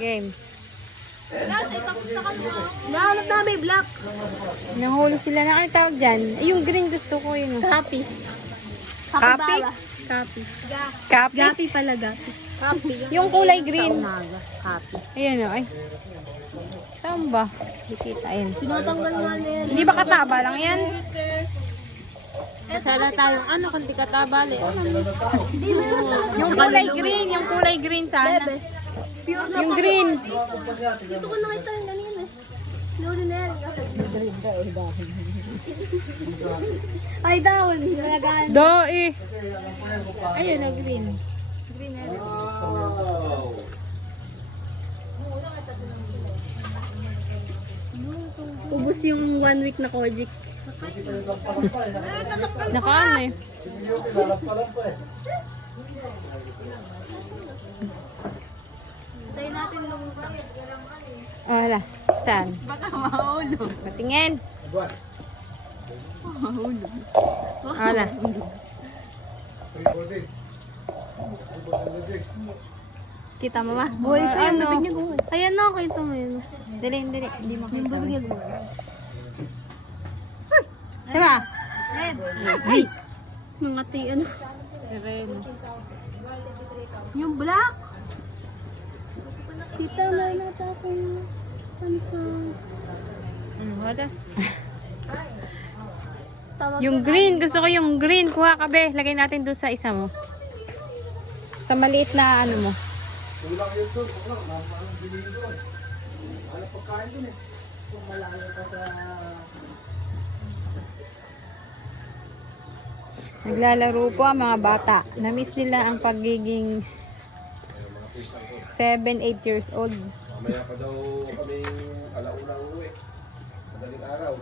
Game. Nahanap na may black. Nahuli sila na ano tawag dyan? Yung green gusto ko yun. Happy. Copy? Happy. Copy? Gapi pala, gapi. Happy. Yung kulay green. Happy. Ayan o. Ay. Saan ba? Dikita. Ayan. Tinatanggal nga na yan. Hindi ba kataba lang yan? Masala tayong ano, kung di katabali. Yung kulay green. Yung kulay green sana. Pure na Yung green. Dito ko nakita yung ganyan eh. Lolo na yan. Ay, down. Nalagaan. Do eh. Ayun na, green. Green na yan. Ubus yung 1 week na Kojic. Nakaano eh. Tayo natin lumpa. Oh, hala. Saan? Baka mahulog. Patingin. Mahulog. Hala. Kita mo ba? Boy, siya yung Ano? bibig niya gumawa. Ayan na, kita mo yun. Dali, dali. Hindi Yung makita. bibig niya gumawa. Sama? Red. Ay. Mga tiyan. Ren. Yung black. Kita na nata akong pansa. Walas. Tawag Yung green. Gusto ko yung green. Kuha ka be. Lagay natin doon sa isa mo. Sa maliit na ano mo. Kulang yun doon. Kulang. Anong bilhin doon? Ano pagkain doon eh? Kung malayo pa sa... Naglalaro po ang mga bata. Namiss nila ang pagiging 7-8 years old. Mamaya pa daw kami alauna uwi. Madaling araw.